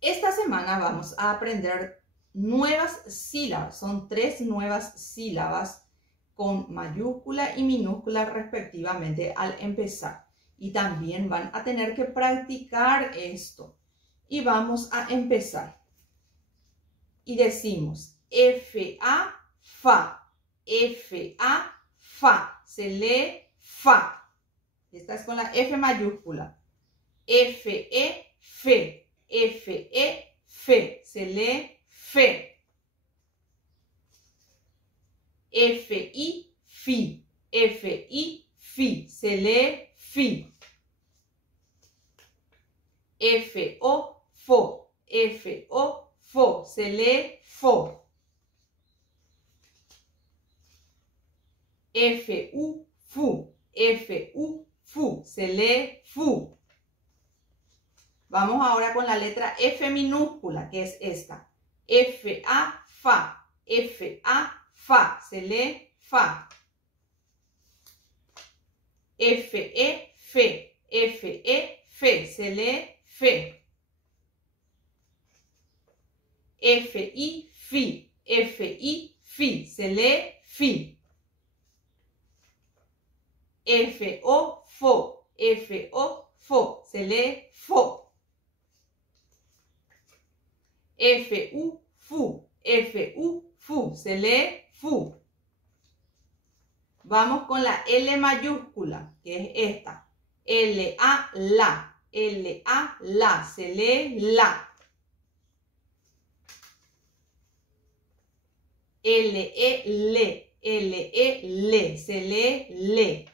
Esta semana vamos a aprender nuevas sílabas. Son 3 nuevas sílabas con mayúscula y minúscula respectivamente al empezar. Y también van a tener que practicar esto. Y vamos a empezar. Y decimos F-A, fa. F-A, fa. Se lee fa. Esta es con la F mayúscula. F-E, fe. F-E, fe. Se lee fe. F-I, fi. F-I, fi. Se lee fi. F-O, fo. F-O, fo. Se lee fo. F-U, fu. F-U, fu. Se lee fu. Vamos ahora con la letra F minúscula, que es esta. F-A, fa. F-A, fa. Se lee fa. F-E, fe. F-E, fe. Se lee fe. F-I, fi. F-I, fi. Se lee fi. F-O, fo. F-O, fo. Se lee fo. F-U, fu. F-U, fu. Se lee fu. Vamos con la L mayúscula, que es esta. L-A, la. L-A, la. Se lee la. L-E, le. L-E, le. Se lee le.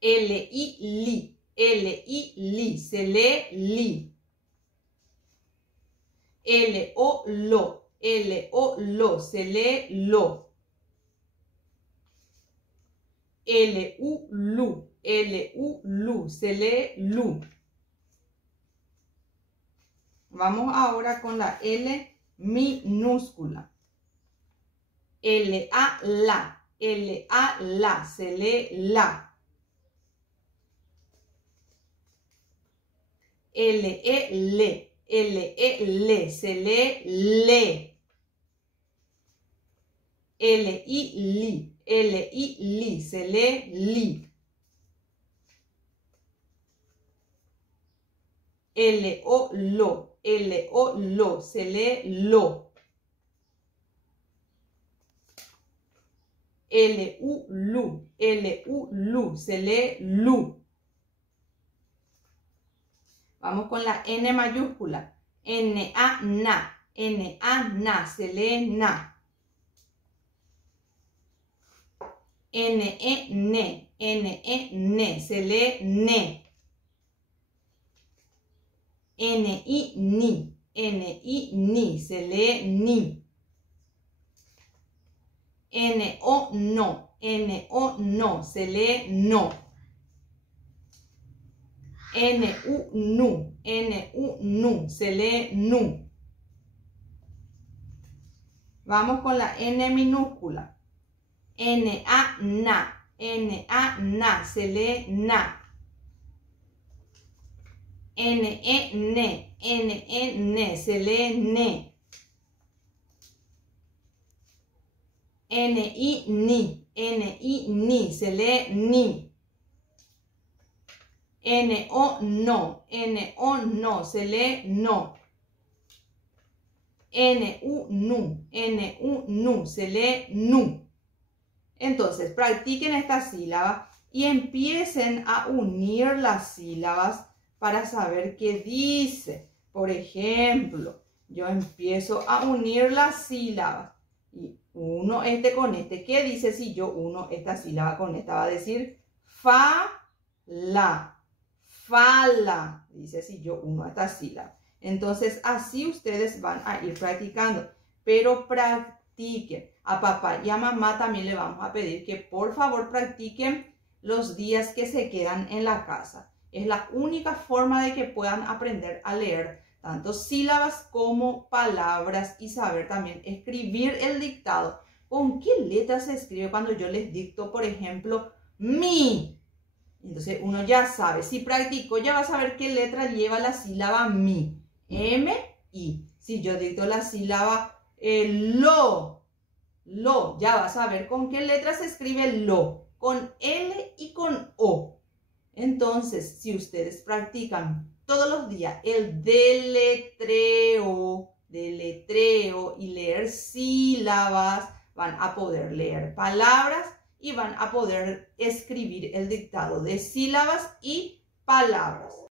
L-I, li. L-I, li. Se lee li. L-O, lo. L-O, lo. Se lee lo. L-U, lu. L-U, lu. Se lee lu. Vamos ahora con la L minúscula. L-A, la. L-A, la. Se lee la. L-E, le. L-E, le. Se lee le. L-I, li. L-I, li. Se lee li. L-O, lo. L-O, lo. Se lee lo. L-U, lu. L-U, lu. Se lee lu. Vamos con la N mayúscula. N-A, na. N-A, na. Se lee na. N-E, ne. N-E, ne. Se lee ne. N-I, ni. N-I, ni. Se lee ni. N-O, no. N-O, no. Se lee no. N-U, nu. N-U, nu. Se lee nu. Vamos con la N minúscula. N-A, na. N-A, na. Se lee na. N-E, ne. N-E, ne. Se lee ne. N-I, ni. N-I, ni. Se lee ni. N-O, no. N-O, no. Se lee no. N-U, nu. N-U, nu. Se lee nu. Entonces, practiquen esta sílaba y empiecen a unir las sílabas para saber qué dice. Por ejemplo, yo empiezo a unir las sílabas y uno este con este. ¿Qué dice si yo uno esta sílaba con esta? Va a decir fa, la. Fala, dice si yo uno esta sílaba. Entonces, así ustedes van a ir practicando. Pero practiquen. A papá y a mamá también le vamos a pedir que por favor practiquen los días que se quedan en la casa. Es la única forma de que puedan aprender a leer tanto sílabas como palabras y saber también escribir el dictado. ¿Con qué letra se escribe cuando yo les dicto, por ejemplo, mi? Entonces uno ya sabe, si practico ya va a saber qué letra lleva la sílaba mi, M, I. Si yo dicto la sílaba lo, ya va a saber con qué letra se escribe lo, con L y con O. Entonces, si ustedes practican todos los días el deletreo y leer sílabas, van a poder leer palabras y van a poder escribir el dictado de sílabas y palabras.